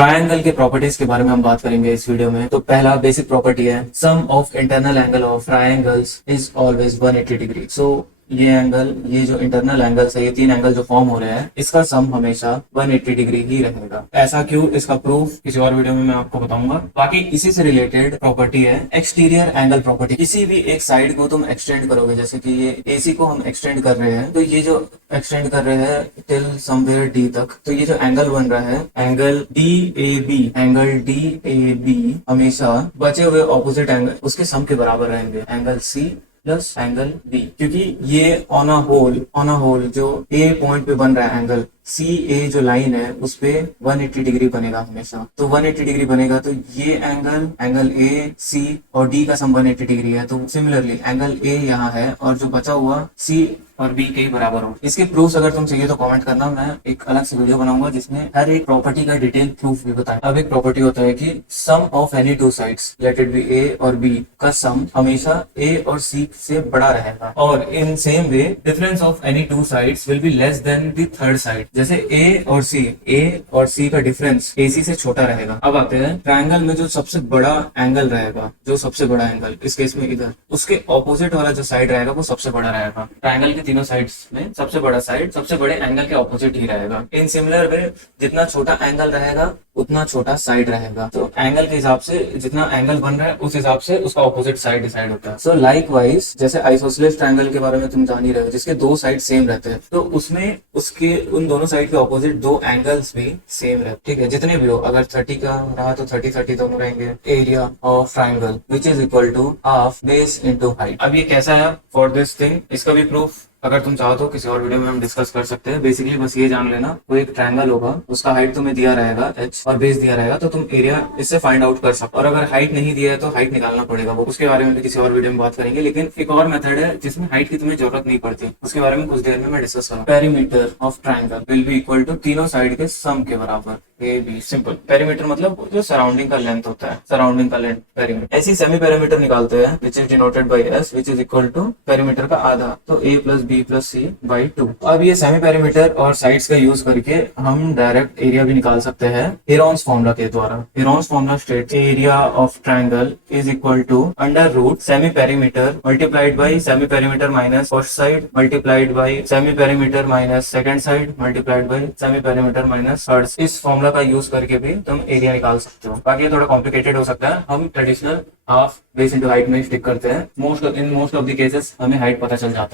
Triangle के properties के बारे में हम बात करेंगे इस वीडियो में। तो पहला बेसिक प्रॉपर्टी है sum of internal angle of triangles is always 180 degree. So ये एंगल, ये जो इंटरनल एंगल्स है, ये तीन एंगल जो फॉर्म हो रहे हैं, इसका सम हमेशा 180 डिग्री ही रहेगा। ऐसा क्यों, इसका प्रूफ किसी और वीडियो में मैं आपको बताऊंगा। बाकी इसी से रिलेटेड प्रॉपर्टी है एक्सटीरियर एंगल प्रॉपर्टी। किसी भी एक साइड को तुम एक्सटेंड करोगे, जैसे कि ये एसी को हम एक्सटेंड कर रहे हैं, तो ये जो एक्सटेंड कर रहे हैं टिल समवेयर डी तक, तो ये जो एंगल बन रहा है एंगल डी ए बी हमेशा बचे हुए ऑपोजिट एंगल उसके सम के बराबर रहेंगे, angle C plus angle B. क्योंकि ये ऑन अ होल जो ए पॉइंट पे बन रहा है एंगल सी ए जो लाइन है उस पे 180 डिग्री बनेगा हमेशा। तो 180 डिग्री बनेगा तो ये एंगल ए सी और डी का सम 180 डिग्री है। तो सिमिलरली एंगल ए यहाँ है और जो बचा हुआ सी और बी के ही बराबर हो। इसके प्रूफ्स अगर तुम चाहिए तो कमेंट करना, मैं एक अलग से वीडियो बनाऊंगा जिसमें हर एक प्रॉपर्टी का डिटेल प्रूफ भी बताएं। अब एक प्रॉपर्टी होता है कि sum of any two sides let it be A और बी का सम हमेशा ए और सी से बड़ा रहेगा, और in same way difference of any two sides will be less than the third side. जैसे ए और सी का डिफरेंस AC से छोटा रहेगा। अब आते हैं ट्रायंगल में जो सबसे बड़ा एंगल रहेगा, जो सबसे बड़ा एंगल इस केस में इधर, उसके ऑपोजिट वाला जो साइड रहेगा वो सबसे बड़ा रहेगा। ट्रायंगल के तीनों साइड्स में सबसे बड़ा साइड सबसे बड़े एंगल के ऑपोजिट ही रहेगा। इन सिमिलर वे जितना छोटा एंगल रहेगा उतना छोटा साइड रहेगा। तो एंगल के हिसाब से जितना एंगल बन रहा है उस हिसाब से उसका ऑपोजिट साइड डिसाइड होता है। सो लाइकवाइज जैसे आइसोसेलेस ट्रायंगल के बारे में तुम जान ही रहे हो, जिसके दो साइड सेम रहते हैं, तो उसमें उसके उन दोनों साइड के ऑपोजिट दो एंगल्स भी सेम रहते, ठीक है, जितने भी हो। अगर 30 का रहा तो 30 दोनों रहेंगे। Area of triangle which is equal to half base into height. अब ये कैसा है फॉर दिस थिंग, इसका भी प्रूफ अगर तुम चाहो तो किसी और वीडियो में हम डिस्कस कर सकते हैं। बेसिकली बस ये जान लेना, कोई एक ट्रायंगल होगा, उसका हाइट तुम्हें दिया रहेगा h और बेस दिया रहेगा, तो तुम एरिया इससे फाइंड आउट कर सकते हो। और अगर हाइट नहीं दिया है तो हाइट निकालना पड़ेगा, वो उसके बारे में भी किसी और वीडियो में बात करेंगे। लेकिन एक और मेथड है जिसमें हाइट की तुम्हें जरूरत नहीं पड़ती, उसके बारे में कुछ देर में मैं डिस्कस करूँ। Perimeter of triangle will be equal to तीनों साइड के सम के बराबर, ए बी। सिंपल। पेरीमीटर मतलब जो सराउंडिंग का लेंथ होता है, सराउंडिंग का लेंथ पेरीमीटर। ऐसी सेमी पेरीमीटर निकालते हैं which is denoted by S which is equal to perimeter का आधा, तो A plus B plus C by 2। अब ये सेमी पेरीमीटर और साइड्स का यूज करके हम डायरेक्ट एरिया भी निकाल सकते हैं हेरोन्स फॉर्मूला के द्वारा। Heron's formula states area of triangle is equal to under root semi perimeter multiplied by semi perimeter minus first side multiplied by semi perimeter minus second side multiplied by semi perimeter minus third. इस formula का use करके भी तुम area निकाल सकते हो। बाकी ये थोड़ा कॉम्प्लिकेटेड हो सकता है, हम traditional half base into height में स्टिक करते हैं। मोस्ट ऑफ द केसेस हमें हाइट पता चल जाता है।